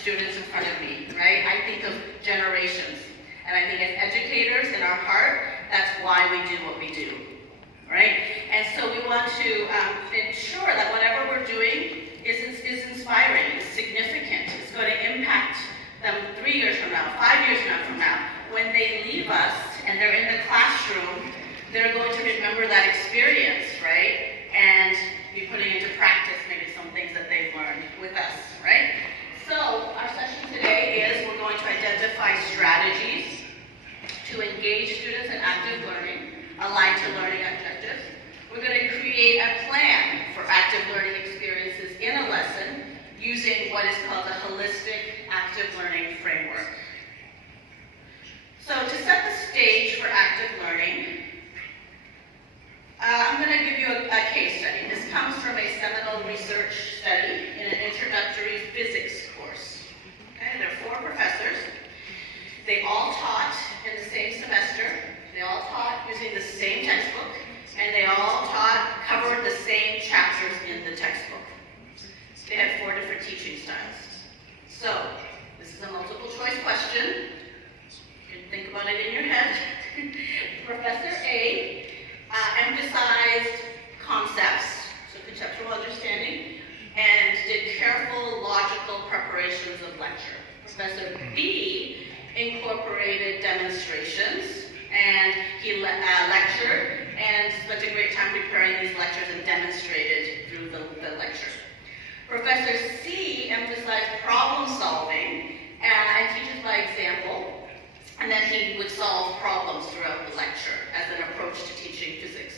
students in front of me, right? I think of generations. And I think as educators in our heart, that's why we do what we do, right? And so we want to ensure that whatever we're doing is inspiring, is significant, is going to impact them 3 years from now, 5 years from now. When they leave us and they're in the classroom, they're going to remember that experience, right? And be putting into practice maybe some things that they've learned with us, right? So our session today is we're going to identify strategies to engage students in active learning, aligned to learning objectives. We're going to create a plan for active learning experiences in a lesson using what is called the holistic active learning framework. So to set the stage for active learning, I'm going to give you a case study. This comes from a seminal research study in an introductory physics course. Okay, there are 4 professors. They all taught in the same semester. They all taught using the same textbook, and they all covered the same chapters in the textbook. They had 4 different teaching styles. So this is a multiple choice question. You can think about it in your head. Professor A emphasized concepts, so conceptual understanding, and did careful logical preparations of lecture. Professor B incorporated demonstrations, and he lectured and spent a great time preparing these lectures and demonstrated through the lecture. Professor C emphasized problem solving and teaches by example, and then he would solve problems throughout the lecture as an approach to teaching physics.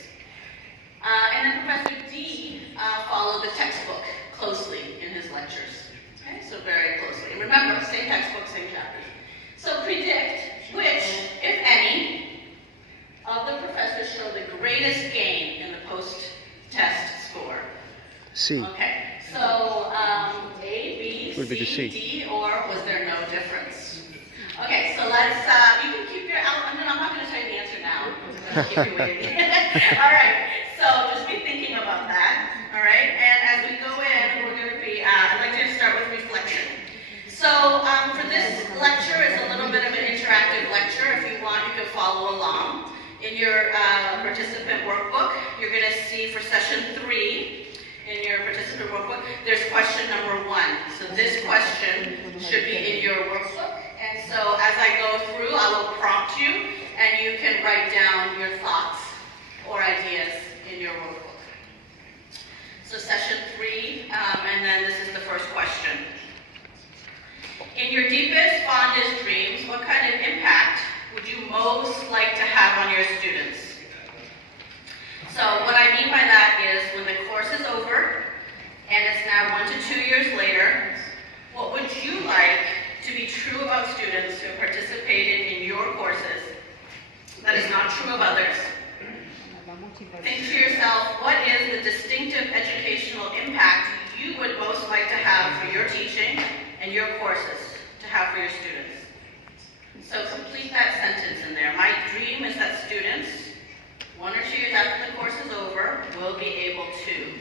And then Professor D followed the textbook closely in his lectures. Okay, so very closely. And remember, same textbook, same chapters. So predict which, if any, of the professors showed the greatest gain in the post-test score. C. Okay, so A, B, C, D, or was there no difference? Okay, so let's, you can keep your, I'm not going to tell you the answer now. I'm going to keep you waiting. All right, so just be thinking about that. All right, and as we go in, we're going to be, I'd like to start with reflection. So for this lecture, it's a little bit of an interactive lecture. If you want, you can follow along. In your participant workbook, you're going to see for session 3, in your participant workbook, there's question number 1. So this question should be in your workbook. And so as I go through, I will prompt you, and you can write down your thoughts or ideas in your workbook. So session 3, and then this is the first question. In your deepest, fondest dreams, what kind of impact would you most like to have on your students? So what I mean by that is when the course is over, and it's now 1 to 2 years later, what would you like to be true about students who participated in your courses that is not true of others? Think to yourself, what is the distinctive educational impact you would most like to have for your teaching and your courses to have for your students? So complete that sentence in there. My dream is that students, 1 or 2 years after the course is over, will be able to.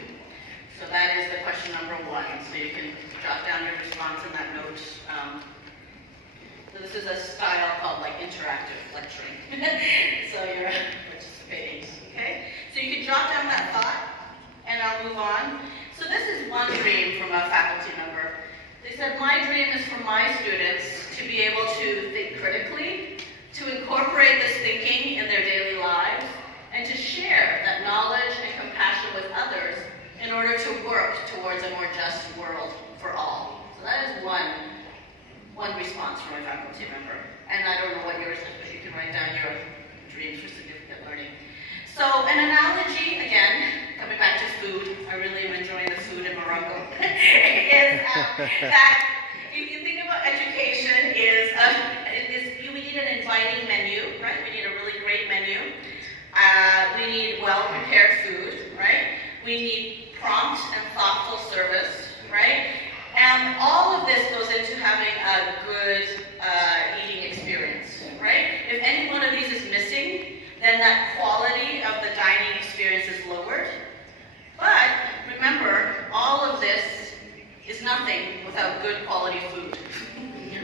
So that is the question number 1. So you can jot down your response in that note. So this is a style called like interactive lecturing. So you're participating, okay? So you can jot down that thought, and I'll move on. So this is one dream from a faculty member. They said, my dream is for my students to be able to think critically, to incorporate this thinking in their daily lives, and to share that knowledge and compassion with others in order to work towards a more just world for all. So that is one response from a faculty member. And I don't know what yours is, but you can write down your dreams for significant learning. So an analogy, again, coming back to food, I really am enjoying the food in Morocco, is that if you think about education we need an inviting menu, right? We need a really great menu. We need well-prepared food, right? We need prompt and thoughtful service, right? And all of this goes into having a good eating experience, right? If any one of these is missing, then that quality of the dining experience is lowered. But remember, all of this is nothing without good quality quality food.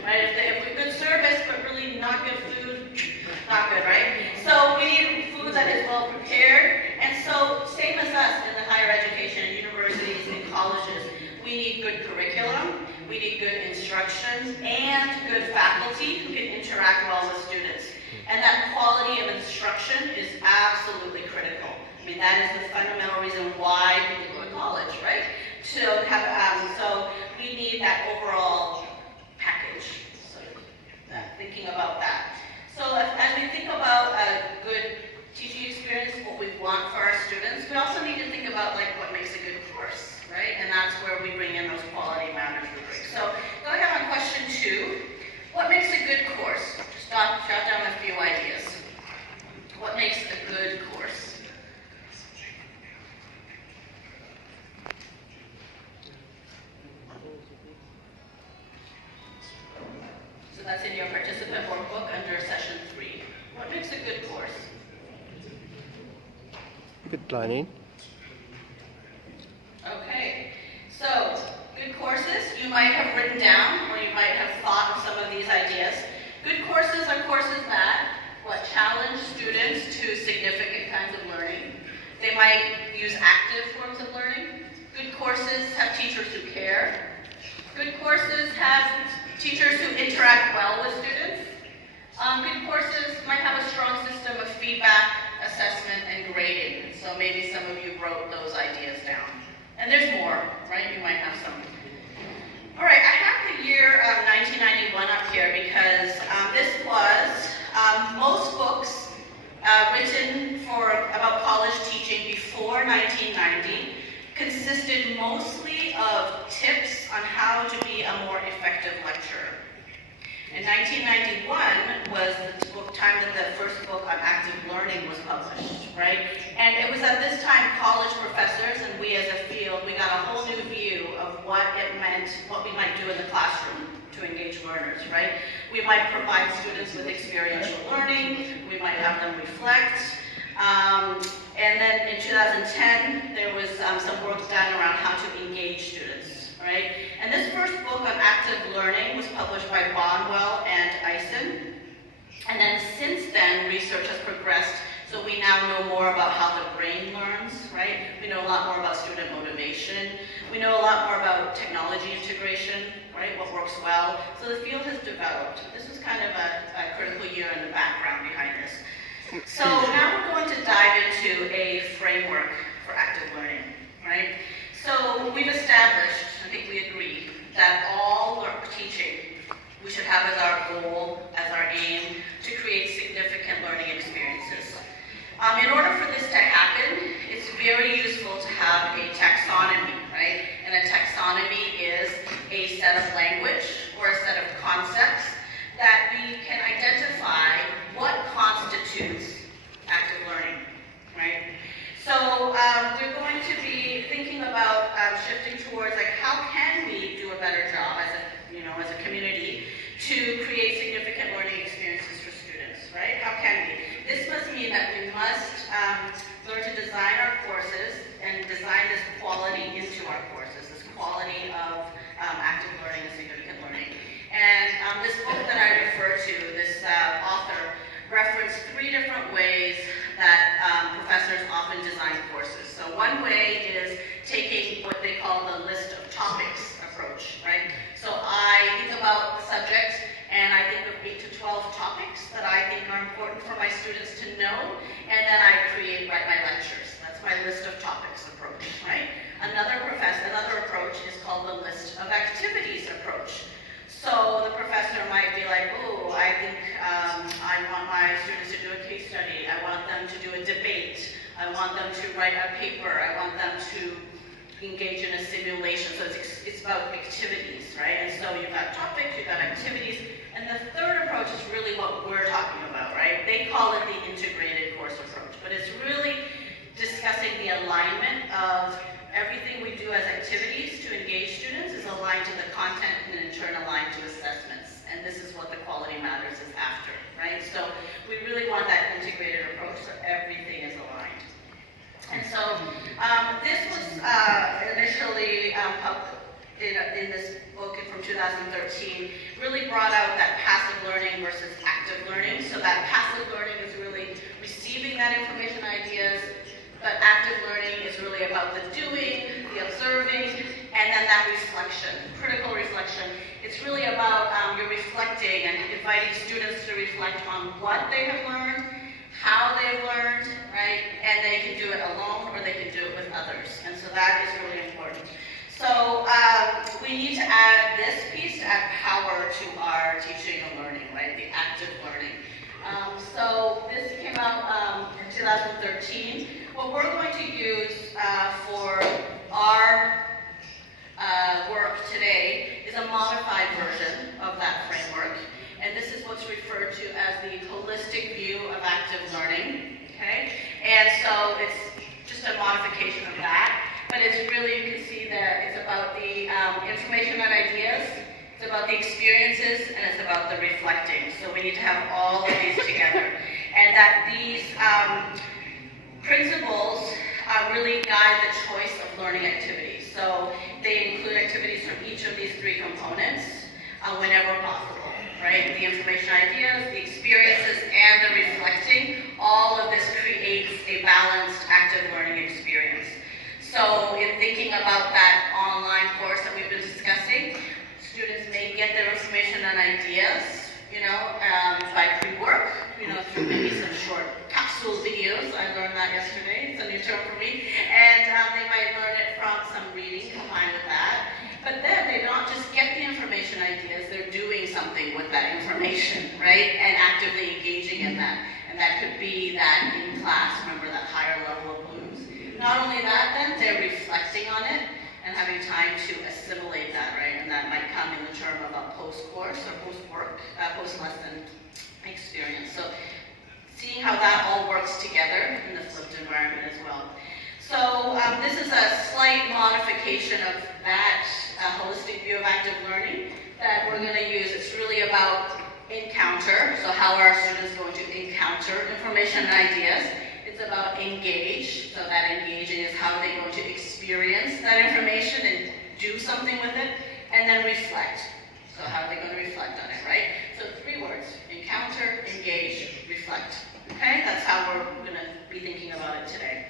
Right? If we good service but really not good food, not good, right? So we need food that is well prepared. And so same as us in the higher education, universities and colleges, we need good curriculum, we need good instruction, and good faculty who can interact well with students. And that quality of instruction is absolutely critical. I mean, that is the fundamental reason why people go to college, right? So we need that overall package. So thinking about that. So as we think about a good teaching experience, what we want for our students, we also need to think about like what makes a good course, right? And that's where we bring in those quality matters rubrics. So go ahead on question 2. What makes a good course? Just jot down a few ideas. What makes a good course? So that's in your participant workbook under session 3. What makes a good course? Good planning. Okay, so good courses you might have written down, or you might have thought of some of these ideas. Good courses are courses that challenge students to significant kinds of learning. They might use active forms of learning. Good courses have teachers who care. Good courses have teachers who interact well with students. Good courses might have a strong system of feedback, assessment, and grading. So maybe some of you wrote those ideas down. And there's more, right? You might have some. All right, I have the year of 1991 up here because this was most books written about college teaching before 1990 consisted mostly of tips on how to be a more effective lecturer. In 1991 was the time that the first book on active learning was published, right? And it was at this time college professors and we as a field, we got a whole new view of what it meant, what we might do in the classroom to engage learners, right? We might provide students with experiential learning, we might have them reflect. And then in 2010, there was some work done around how to engage students, right? And this first book on active learning was published by Bonwell and Eisen. And then since then, research has progressed, so we now know more about how the brain learns, right? We know a lot more about student motivation. We know a lot more about technology integration, right? What works well. So the field has developed. This was kind of a critical year in the background behind this. So now we're going to dive into a framework for active learning, right? So we've established, I think we agree, that all teaching we should have as our goal, as our aim, to create significant learning experiences. In order for this to happen, it's very useful to have a taxonomy, right? And a taxonomy is a set of language or a set of concepts that we can identify what constitutes active learning, right? So we're going to be thinking about shifting towards like how can we do a better job as a community to create significant learning experiences for students, right? How can we? This must mean that we must learn to design our courses and design this quality into our courses, this quality of active learning and significant learning. And this book that I refer to, this author referenced 3 different ways that professors often design courses. So one way is taking what they call the list of topics approach, right? So I think about the subject and I think of 8 to 12 topics that I think are important for my students to know, and then I write my lectures. That's my list of topics approach, right? Another approach is called the list of activities approach. So the professor might be like, oh, I think I want my students to do a case study. I want them to do a debate. I want them to write a paper. I want them to engage in a simulation. So it's about activities, right? And so you've got topics, you've got activities. And the third approach is really what we're talking about, right? They call it the integrated course approach. But it's really discussing the alignment of everything we do as activities to engage students is aligned to the content and in turn aligned to assessments. And this is what the quality matters is after, right? So we really want that integrated approach so everything is aligned. And so this was initially in this book from 2013 really brought out that passive learning versus active learning. So that passive learning is really receiving that information, ideas, but active learning is really about the doing, the observing, and then that reflection, critical reflection. It's really about you're reflecting and inviting students to reflect on what they have learned, how they've learned, right? And they can do it alone or they can do it with others. And so that is really important. So we need to add this piece to add power to our teaching and learning, right? The active learning. So this came out in 2013. What we're going to use for our work today is a modified version of that framework. And this is what's referred to as the holistic view of active learning, okay? And so it's just a modification of that. But it's really, you can see that it's about the information and ideas, it's about the experiences, and it's about the reflecting. So we need to have all of these together. And that these principles really guide the choice of learning activities. So they include activities from each of these three components whenever possible, right? The information, ideas, the experiences, and the reflecting. All of this creates a balanced active learning experience. So in thinking about that online course that we've been discussing, students may get their information and ideas, by pre-work, through maybe some short capsule videos. I learned that yesterday. It's a new term for me. And they might learn it from some reading combined with that. But then they don't just get the information ideas, they're doing something with that information, right? And actively engaging in that. And that could be that in class, remember that higher level of Bloom's. Not only that, then they're reflecting on it and having time to assimilate that, right? And that might come in the term of a post-course or post-work, post-lesson experience. So seeing how that all works together in the flipped environment as well. So this is a slight modification of that holistic view of active learning that we're going to use. It's really about encounter, so how are our students going to encounter information and ideas. It's about engage, so that engaging is how they're going to experience that information and do something with it, and then reflect. So how are they going to reflect on it, right? So 3 words: encounter, engage, reflect. Okay, that's how we're going to be thinking about it today.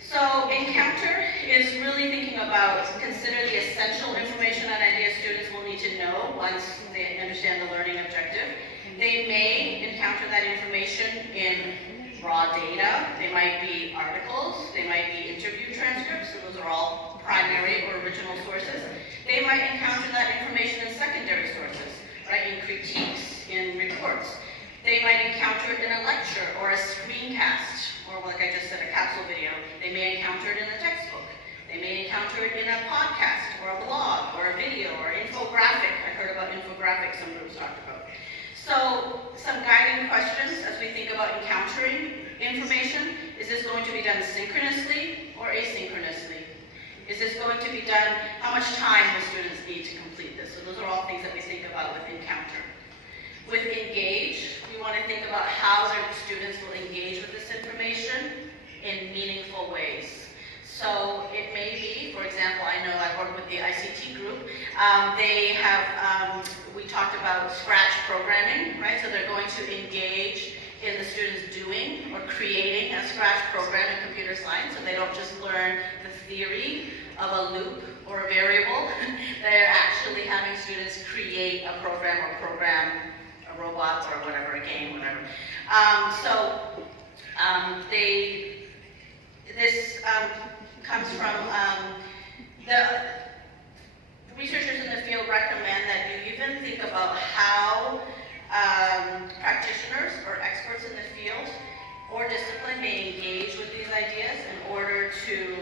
So encounter is really thinking about, consider the essential information and ideas students will need to know once they understand the learning objective. They may encounter that information in raw data. They might be articles, they might be interview transcripts, so those are all primary or original sources. They might encounter that information in secondary sources, right, in critiques, in reports. They might encounter it in a lecture or a screencast, or like I just said, a capsule video. They may encounter it in a textbook. They may encounter it in a podcast or a blog or a video or infographic. I heard about infographics some groups talked about. So some guiding questions as we think about encountering information. Is this going to be done synchronously or asynchronously? Is this going to be done, how much time will students need to complete this? So those are all things that we think about with encounter. With engage, we want to think about how their students will engage with this information in meaningful ways. So it may be, for example, I know I work with the ICT group. They have, we talked about scratch programming, right? So they're going to engage in the students doing or creating a scratch program in computer science. So they don't just learn the theory of a loop or a variable. They're actually having students create a program or program a robot or whatever, a game, whatever. This comes from the researchers in the field recommend that you even think about how practitioners or experts in the field or discipline may engage with these ideas in order to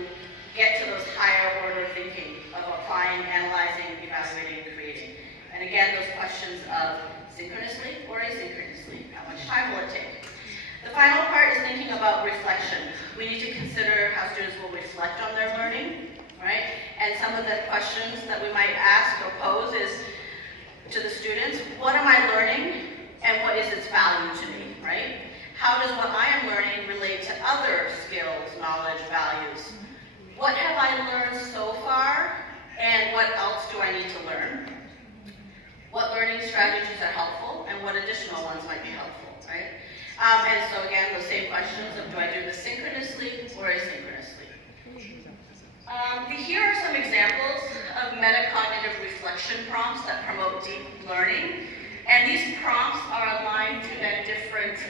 get to those higher order thinking of applying, analyzing, evaluating, and creating. And again, those questions of synchronously or asynchronously, how much time will it take? The final part is thinking about reflection. We need to consider how students will reflect on their learning, right? And some of the questions that we might ask or pose is to the students, what am I learning and what is its value to me, right? How does what I am learning relate to other skills, knowledge, values? What have I learned so far and strategies are helpful and what additional ones might be helpful, right? And so again, the same questions of do I do this synchronously or asynchronously? Here are some examples of metacognitive reflection prompts that promote deep learning. And these prompts are aligned to their different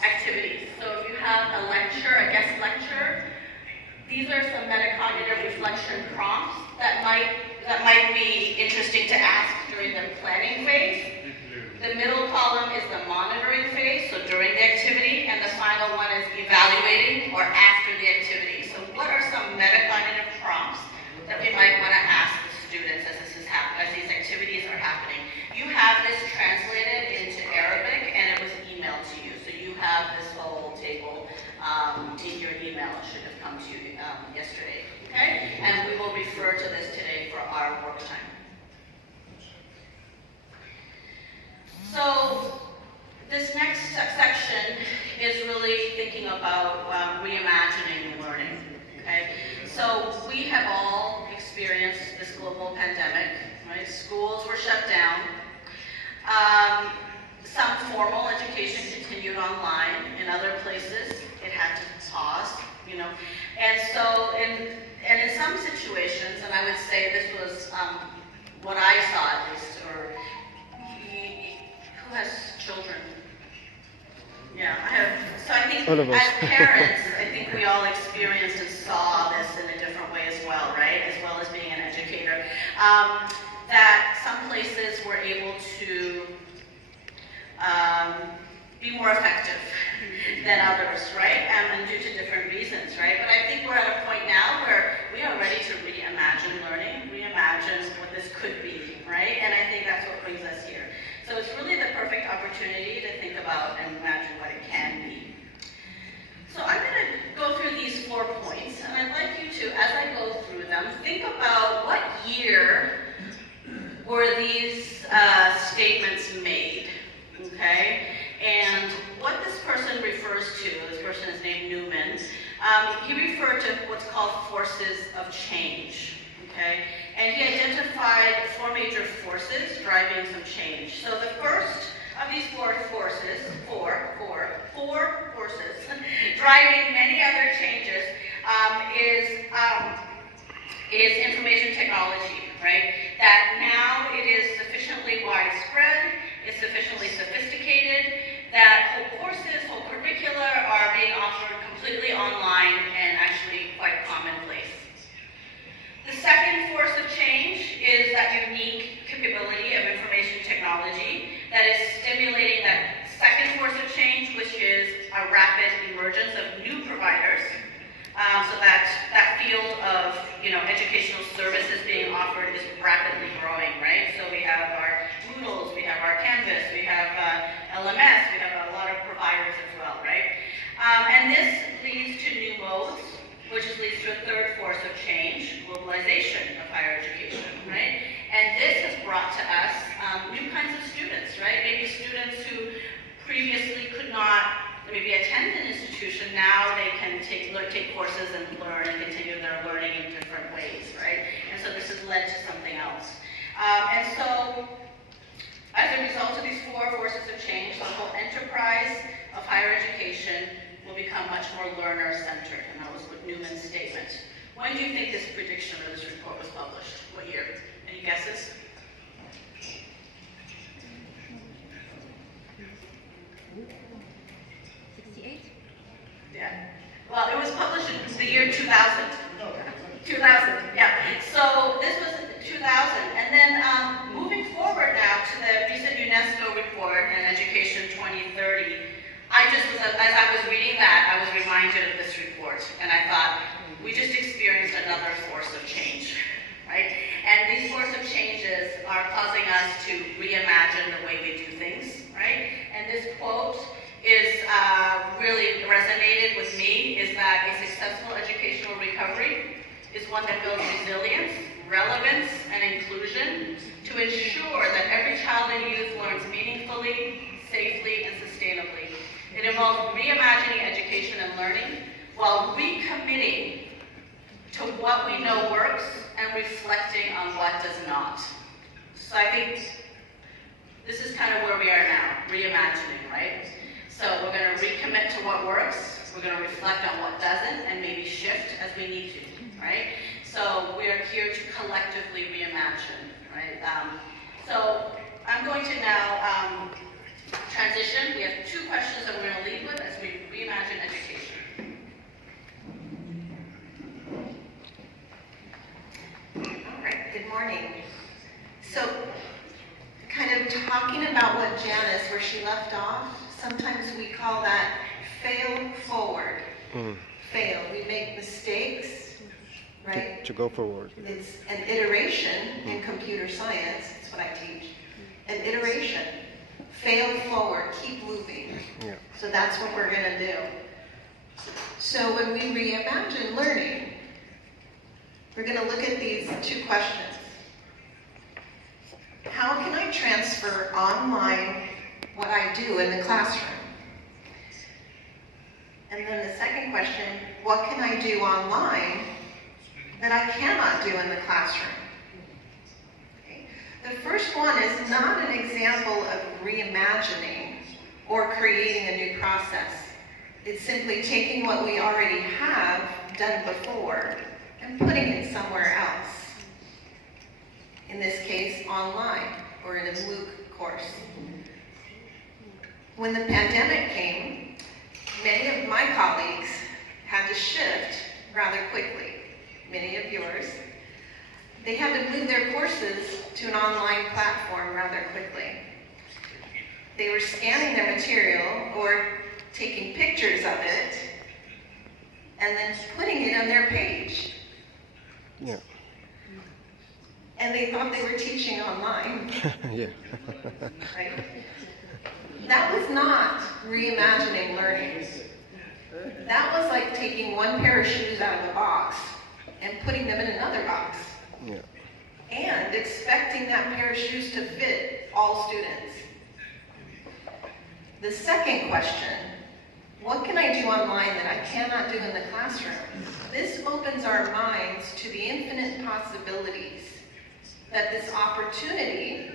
activities. So if you have a lecture, a guest lecture, these are some metacognitive reflection prompts that might be interesting to ask during the planning phase. The middle column is the monitoring phase, so during the activity, and the final one is evaluating or after the activity. So what are some metacognitive prompts that we might want to ask the students as these activities are happening? You have this translated into Arabic and it was emailed to you. So you have this whole table in your email. It should have come to you yesterday, okay? And we will refer to this today for our work time. So this next section is really thinking about reimagining learning, okay? So we have all experienced this global pandemic, right? Schools were shut down. Some formal education continued online. In other places, it had to pause, you know. And so, in some situations, and I would say this was what I saw at least, or who has children? Yeah, I have. So I think as parents, I think we all experienced and saw this in a different way as well, right? As well as being an educator. That some places were able to be more effective than others, right? And due to different reasons, right? But I think we're at a point now where we are ready to reimagine learning, reimagine what this could be, right? And I think that's what brings us here. So it's really the perfect opportunity to think about and imagine what it can be. So I'm going to go through these 4 points, and I'd like you to, as I go through them, think about what year were these statements made, okay? And what this person refers to, this person is named Newman, he referred to what's called forces of change, okay? And he identified 4 major forces driving some change. So the first of these 4 forces, four forces, driving many other changes is information technology, right? That now it is sufficiently widespread, it's sufficiently sophisticated, that whole courses, whole curricula are being offered completely online and actually quite commonplace. The second force of change is that unique capability of information technology that is stimulating that second force of change, which is a rapid emergence of new providers. So that field of educational services being offered is rapidly growing, right? So we have our Moodles, we have our Canvas, we have LMS, we have a lot of providers as well, right? And this leads to new modes, which leads to a third force of change, globalization of higher education, right? And this has brought to us new kinds of students, right? Maybe students who previously could not maybe attend an institution, now they can take courses and learn and continue their learning in different ways, right? And so this has led to something else. And so, as a result of these 4 forces of change, the whole enterprise of higher education will become much more learner-centered, and that was Newman's statement. When do you think this prediction or this report was published? What year? Any guesses? Yeah. Well, it was published in the year 2000. 2000, yeah. So this was 2000. And then moving forward now to the recent UNESCO report on Education 2030, as I was reading that, I was reminded of this report. And I thought, we just experienced another force of change, right? And these force of changes are causing us to reimagine the way we do things, right? And this quote is really resonated with me, is that a successful educational recovery is one that builds resilience, relevance, and inclusion to ensure that every child and youth learns meaningfully, safely, and sustainably. It involves reimagining education and learning while recommitting to what we know works and reflecting on what does not. So I think This is kind of where we are now, reimagining, right? So we're going to recommit to what works, we're going to reflect on what doesn't, and maybe shift as we need to, right? So we are here to collectively reimagine, right? So I'm going to now transition. We have two questions that we're going to lead with as we reimagine education. All right, good morning. So, kind of talking about what Janice, where she left off, sometimes we call that fail forward. Fail, we make mistakes, right? To go forward. It's an iteration in computer science, that's what I teach. An iteration. Fail forward, keep moving. Yeah. So that's what we're gonna do. So when we reimagine learning, we're gonna look at these two questions. How can I transfer online what I do in the classroom? And then the second question, what can I do online that I cannot do in the classroom? Okay. The first one is not an example of reimagining or creating a new process. It's simply taking what we already have done before and putting it somewhere else. In this case, online or in a MOOC course. When the pandemic came, many of my colleagues had to shift rather quickly. Many of yours. They had to move their courses to an online platform rather quickly. They were scanning their material or taking pictures of it and then putting it on their page. Yeah. And they thought they were teaching online. Yeah. Right? That was not reimagining learning. That was like taking one pair of shoes out of a box and putting them in another box. Yeah. And expecting that pair of shoes to fit all students. The second question, what can I do online that I cannot do in the classroom? This opens our minds to the infinite possibilities that this opportunity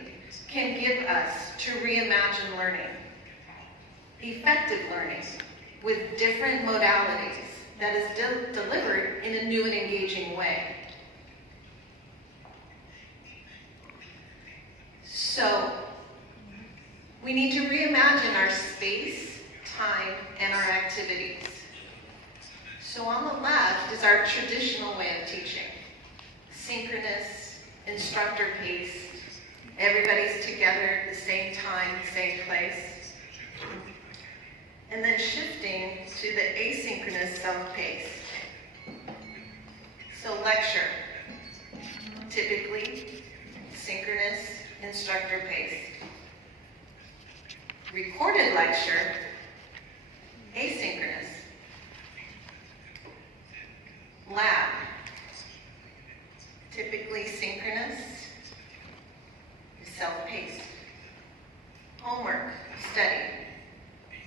can give us to reimagine learning. Effective learning with different modalities that is delivered in a new and engaging way. So, we need to reimagine our space, time, and our activities. So on the left is our traditional way of teaching. Synchronous, instructor-paced, everybody's together at the same time, same place. And then shifting to the asynchronous self-paced. So lecture, typically synchronous, instructor-paced. Recorded lecture, asynchronous. Lab, typically synchronous, self-paced. Homework, study,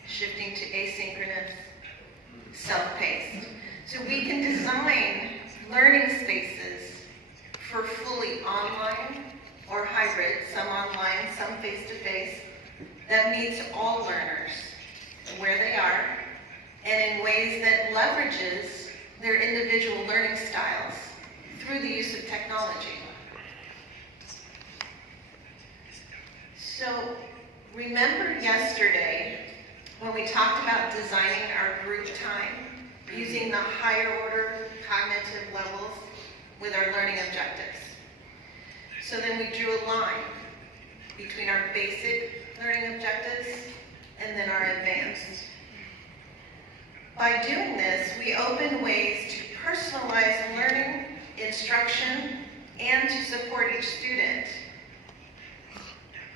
shifting to asynchronous, self-paced. So we can design learning spaces for fully online or hybrid, some online, some face-to-face, that meets all learners where they are and in ways that leverages their individual learning styles through the use of technology. So remember yesterday when we talked about designing our group time using the higher order cognitive levels with our learning objectives. So then we drew a line between our basic learning objectives and then our advanced. By doing this, we open ways to personalize learning, instruction, and to support each student.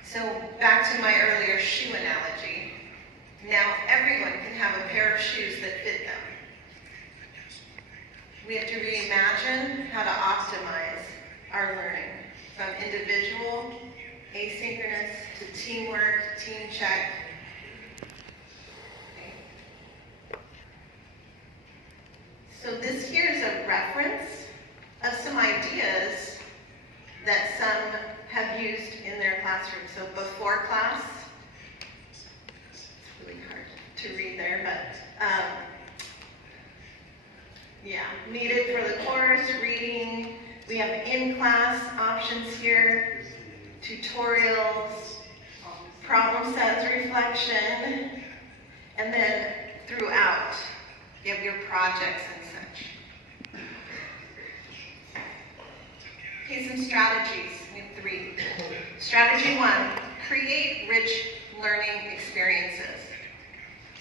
So back to my earlier shoe analogy. Now everyone can have a pair of shoes that fit them. We have to reimagine how to optimize our learning from individual, asynchronous, to teamwork, team check. Okay. So this here is a reference of some ideas that some have used in their classroom. classroom. So before class, it's really hard to read there, but yeah, needed for the course, reading. We have in-class options here, tutorials, problem sets, reflection, and then throughout, you have your projects and such. Okay, some strategies. We have 3. Strategy 1, create rich learning experiences.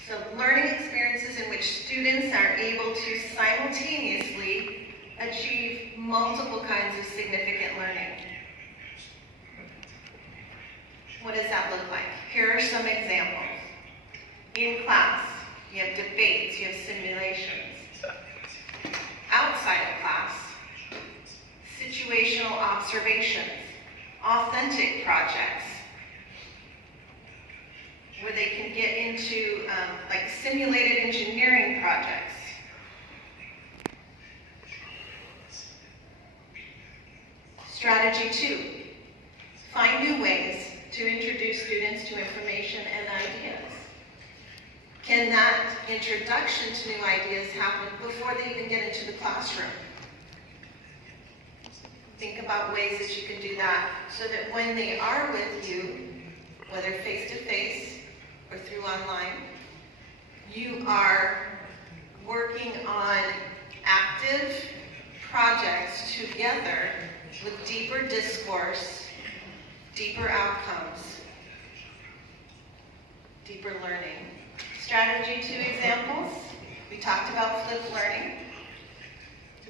So learning experiences in which students are able to simultaneously achieve multiple kinds of significant learning. What does that look like? Here are some examples. In class, you have debates, you have simulations. Outside of class, situational observations, authentic projects, where they can get into like simulated engineering projects. Strategy 2, find new ways to introduce students to information and ideas. Can that introduction to new ideas happen before they even get into the classroom? Think about ways that you can do that so that when they are with you, whether face-to-face or through online, you are working on active projects together with deeper discourse, deeper outcomes, deeper learning. Strategy 2 examples. We talked about flipped learning,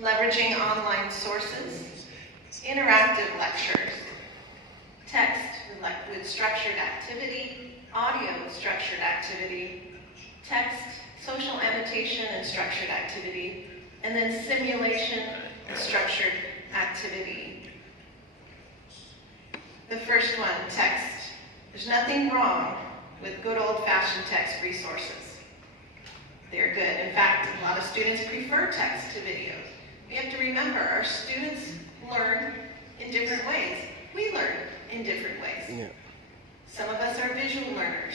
leveraging online sources, interactive lectures, text with structured activity, audio with structured activity, text, social annotation and structured activity, and then simulation and structured activity. The first one, text. There's nothing wrong with good old-fashioned text resources. They're good. In fact, a lot of students prefer text to videos. We have to remember our students learn in different ways. We learn in different ways. Yeah. Some of us are visual learners.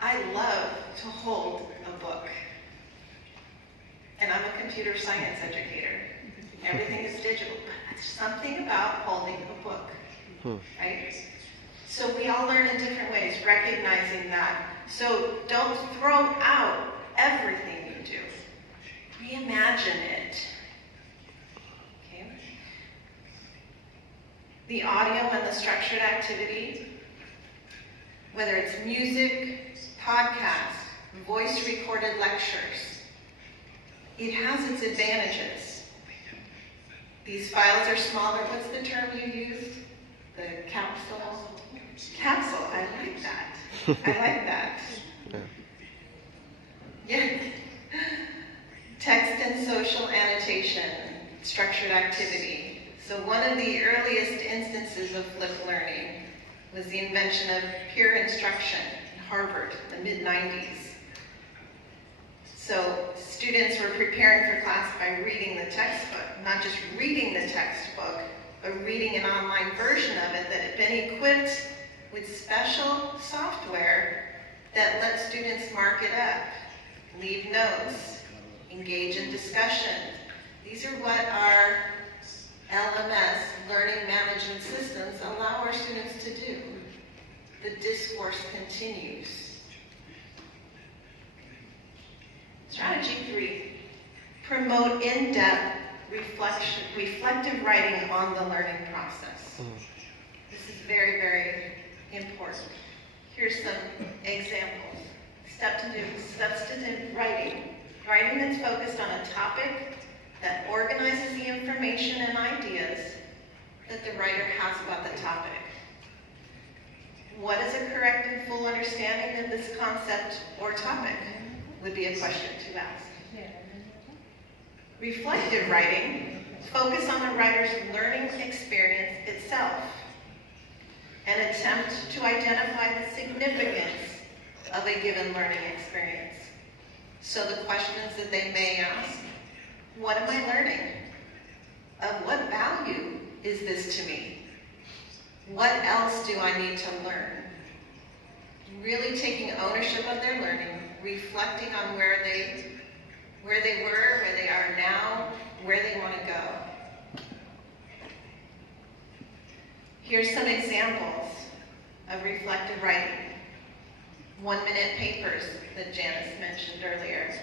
I love to hold a book. And I'm a computer science educator. Everything is digital, but there's something about holding a book, right? So we all learn in different ways, recognizing that. So don't throw out everything you do. Reimagine it. Okay? The audio and the structured activity, whether it's music, podcast, voice recorded lectures, it has its advantages. These files are smaller. What's the term you used? The capsule? Capsule, I like that. I like that. Yeah. Text and social annotation, structured activity. So one of the earliest instances of flipped learning was the invention of peer instruction in Harvard in the mid-90s. So students were preparing for class by reading the textbook, not just reading the textbook, but reading an online version of it that had been equipped with special software that let students mark it up, leave notes, engage in discussion. These are what our LMS, learning management systems, allow our students to do. The discourse continues. Strategy 3, promote in-depth reflective writing on the learning process. This is very, very important. Here's some examples. Substantive writing. Writing that's focused on a topic that organizes the information and ideas that the writer has about the topic. What is a correct and full understanding of this concept or topic? Would be a question to ask. Reflective writing, focus on the writer's learning experience itself, and attempt to identify the significance of a given learning experience. So the questions that they may ask, what am I learning? Of what value is this to me? What else do I need to learn? Really taking ownership of their learning, reflecting on where they were, where they are now, where they want to go. Here's some examples of reflective writing. 1-minute papers that Janice mentioned earlier.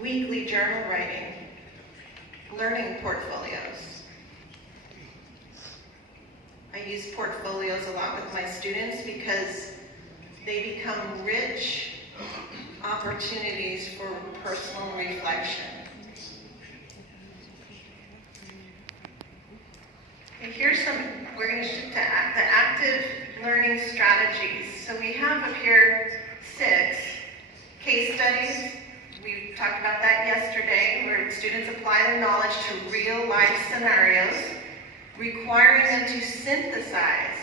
Weekly journal writing. Learning portfolios. I use portfolios a lot with my students because they become rich opportunities for personal reflection. And here's some, we're going to shift to the active learning strategies. So we have up here 6 case studies. We talked about that yesterday, where students apply their knowledge to real life scenarios, requiring them to synthesize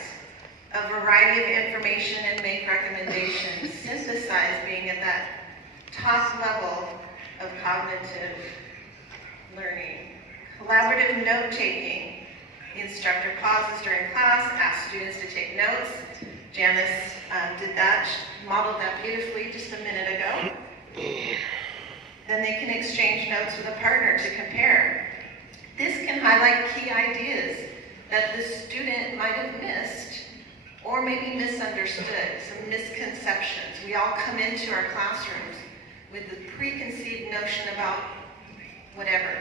a variety of information and make recommendations. Synthesize being at that top level of cognitive learning. Collaborative note-taking. The instructor pauses during class, asks students to take notes. Janice did that, modeled that beautifully just a minute ago. Then they can exchange notes with a partner to compare. This can highlight key ideas that the student might have missed or maybe misunderstood, some misconceptions. We all come into our classrooms with the preconceived notion about whatever.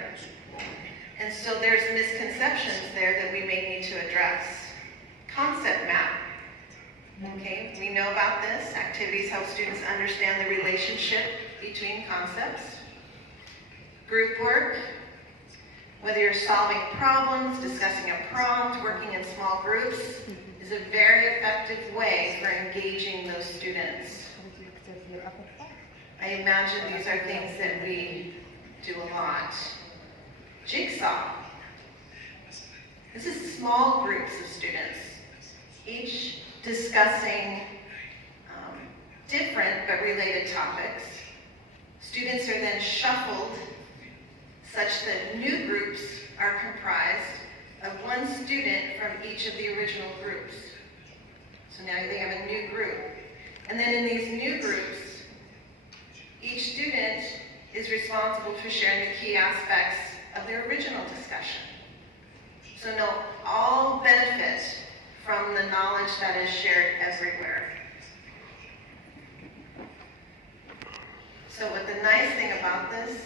And so there's misconceptions there that we may need to address. Concept map. Okay, we know about this. Activities help students understand the relationship between concepts. Group work. Whether you're solving problems, discussing a prompt, working in small groups, is a very effective way for engaging those students. I imagine these are things that we do a lot. Jigsaw. This is small groups of students, each discussing different but related topics. Students are then shuffled such that new groups are comprised of one student from each of the original groups. So now they have a new group. And then in these new groups, each student is responsible for sharing the key aspects of their original discussion. So no, all benefit from the knowledge that is shared everywhere. So what the nice thing about this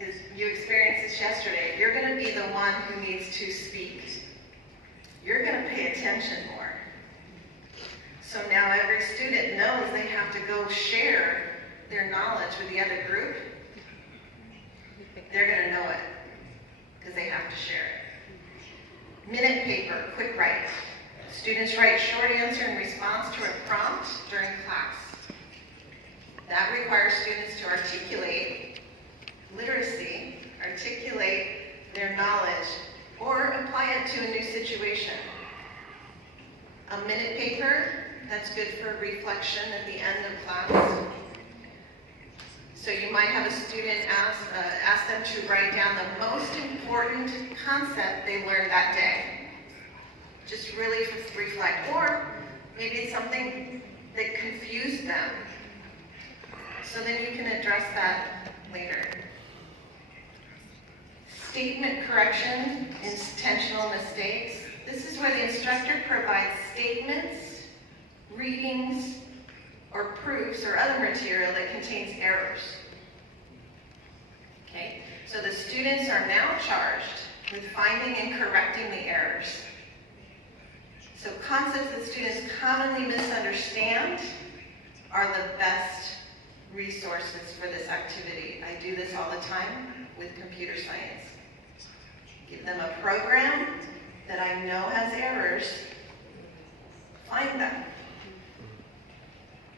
is, you experienced this yesterday, you're going to be the one who needs to speak. You're going to pay attention more. So now every student knows they have to go share their knowledge with the other group. They're going to know it because they have to share it. Minute paper, quick write. Students write short answer in response to a prompt during class. That requires students to articulate literacy, articulate their knowledge, or apply it to a new situation. A minute paper, that's good for reflection at the end of class. So you might have a student ask them to write down the most important concept they learned that day. Just really reflect. Or maybe it's something that confused them. So then you can address that later. Statement correction, intentional mistakes. This is where the instructor provides statements, readings, or proofs or other material that contains errors. Okay, so the students are now charged with finding and correcting the errors. So concepts that students commonly misunderstand are the best resources for this activity. I do this all the time with computer science. Give them a program that I know has errors, find them.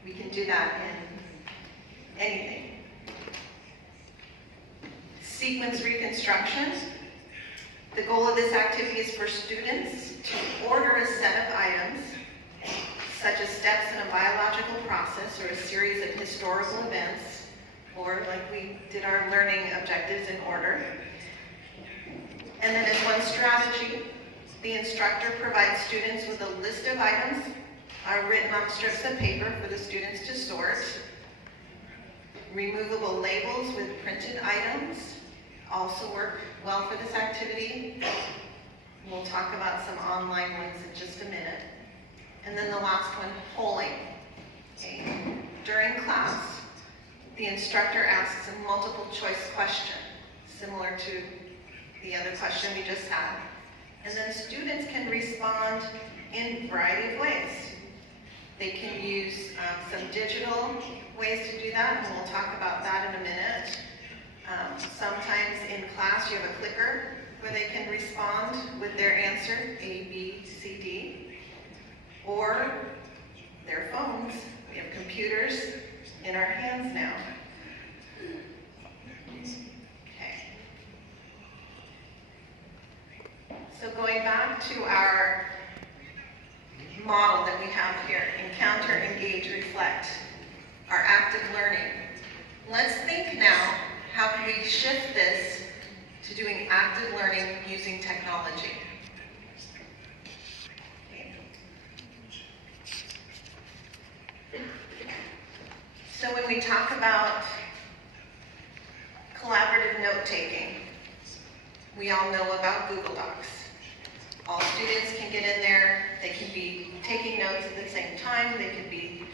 We can do that in anything. Sequence reconstruction. The goal of this activity is for students to order a set of items, such as steps in a biological process or a series of historical events, or like we did our learning objectives in order. And then as one strategy, The instructor provides students with a list of items written on strips of paper for the students to sort. Removable labels with printed items also work well for this activity. We'll talk about some online links in just a minute. And then the last one, polling. Okay. During class, the instructor asks a multiple choice question, similar to the other question we just had. And then students can respond in a variety of ways. They can use some digital ways to do that, and we'll talk about that in a minute. Sometimes in class you have a clicker where they can respond with their answer, A, B, C, D, or their phones. We have computers in our hands now. Okay. So going back to our model that we have here, encounter, engage, reflect, our active learning. Let's think now, how can we shift this to doing active learning using technology? Okay. So when we talk about collaborative note-taking, we all know about Google Docs. All students can get in there, they can be taking notes at the same time, they can be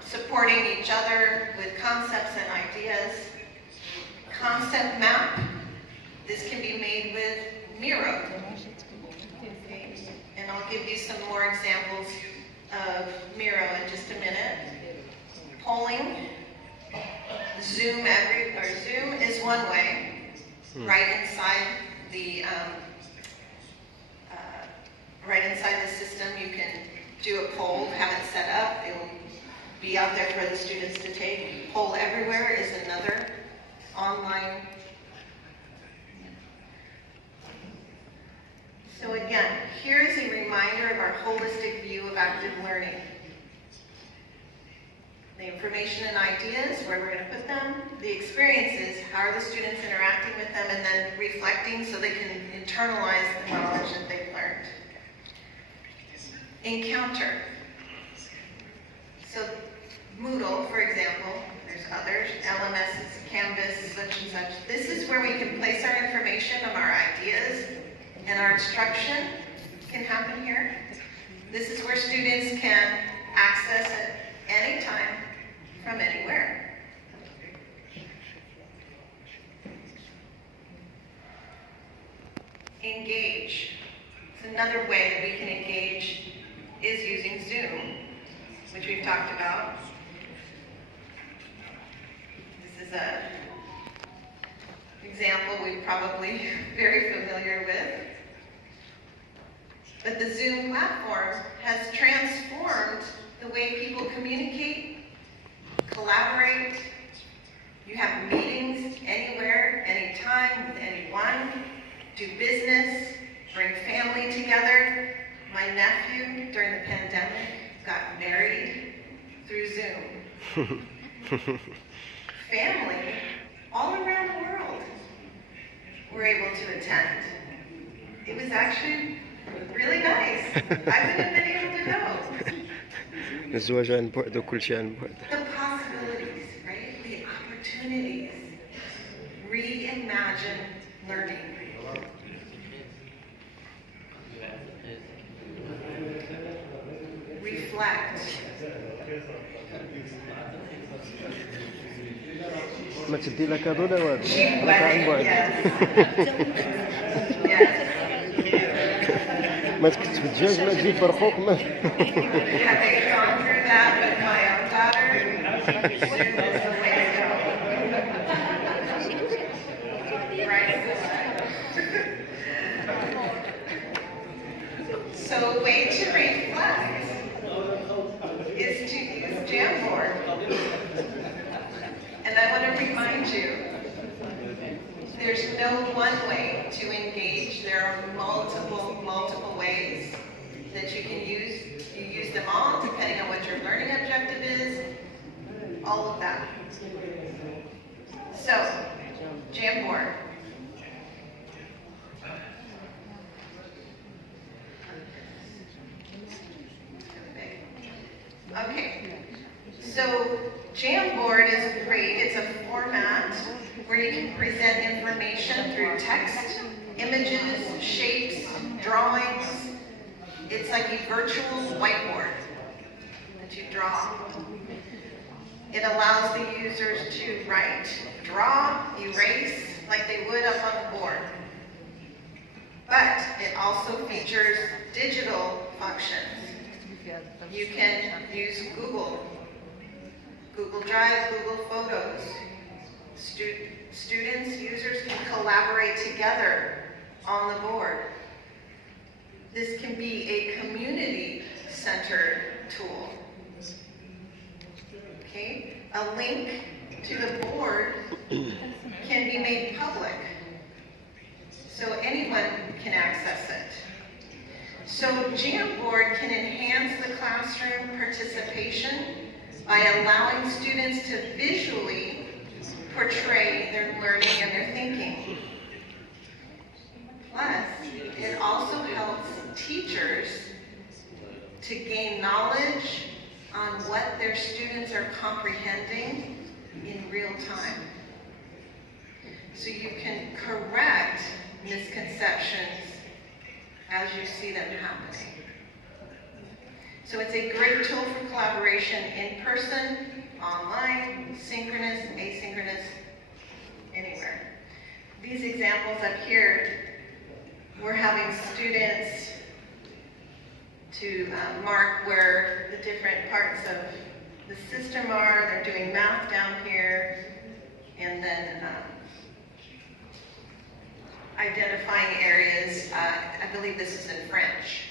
supporting each other with concepts and ideas. Concept map, this can be made with Miro. Okay. And I'll give you some more examples of Miro in just a minute. Polling, Zoom is one way, right inside the system. You can do a poll, have it set up. It will be out there for the students to take. Poll Everywhere is another online. So again, here's a reminder of our holistic view of active learning. The information and ideas, where we're going to put them. The experiences, how are the students interacting with them, and then reflecting so they can internalize the knowledge that they've learned. Encounter. So Moodle, for example, there's others, LMSs, Canvas, such and such. This is where we can place our information of our ideas, and our instruction can happen here. This is where students can access at any time from anywhere. Engage. It's another way that we can engage is using Zoom, which we've talked about. This is an example we're probably very familiar with. But the Zoom platform has transformed the way people communicate, collaborate. You have meetings anywhere, anytime, with anyone. Do business, bring family together. My nephew, during the pandemic, got married through Zoom. Family all around the world were able to attend. It was actually really nice. I wouldn't have been able to go. الزواج عن بعد وكل شيء عن بعد. The possibilities, right? The opportunities. Reimagine learning. Reflect. ما تدي لك هذول ولا Cheap راك عن wedding, بعد. yes. Yes. ما تكتب الدجاج ما تجي فرخوك ما. Having gone through that with my own daughter, Zoom is the way to go. Right? So a way to reflect is to use Jamboard. And I want to remind you, there's no one way to engage. There are multiple ways that you can use. You use them all depending on what your learning objective is, all of that. So, Jamboard. So Jamboard is great. It's a format where you can present information through text, images, shapes, drawings. It's like a virtual whiteboard that you draw. It allows the users to write, draw, erase, like they would up on the board. But it also features digital functions. You can use Google Drive, Google Photos. Students, users can collaborate together on the board. This can be a community-centered tool. Okay? A link to the board can be made public, so anyone can access it. So Jamboard can enhance the classroom participation by allowing students to visually portray their learning and their thinking. Plus, it also helps teachers to gain knowledge on what their students are comprehending in real time. So you can correct misconceptions as you see them happening. So it's a great tool for collaboration in person, online, synchronous, asynchronous, anywhere. These examples up here, we're having students to mark where the different parts of the system are. They're doing math down here, and then identifying areas. I believe this is in French.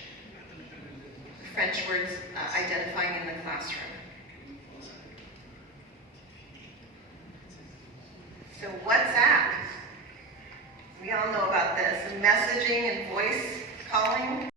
French words identifying in the classroom. So WhatsApp, we all know about this, messaging and voice calling.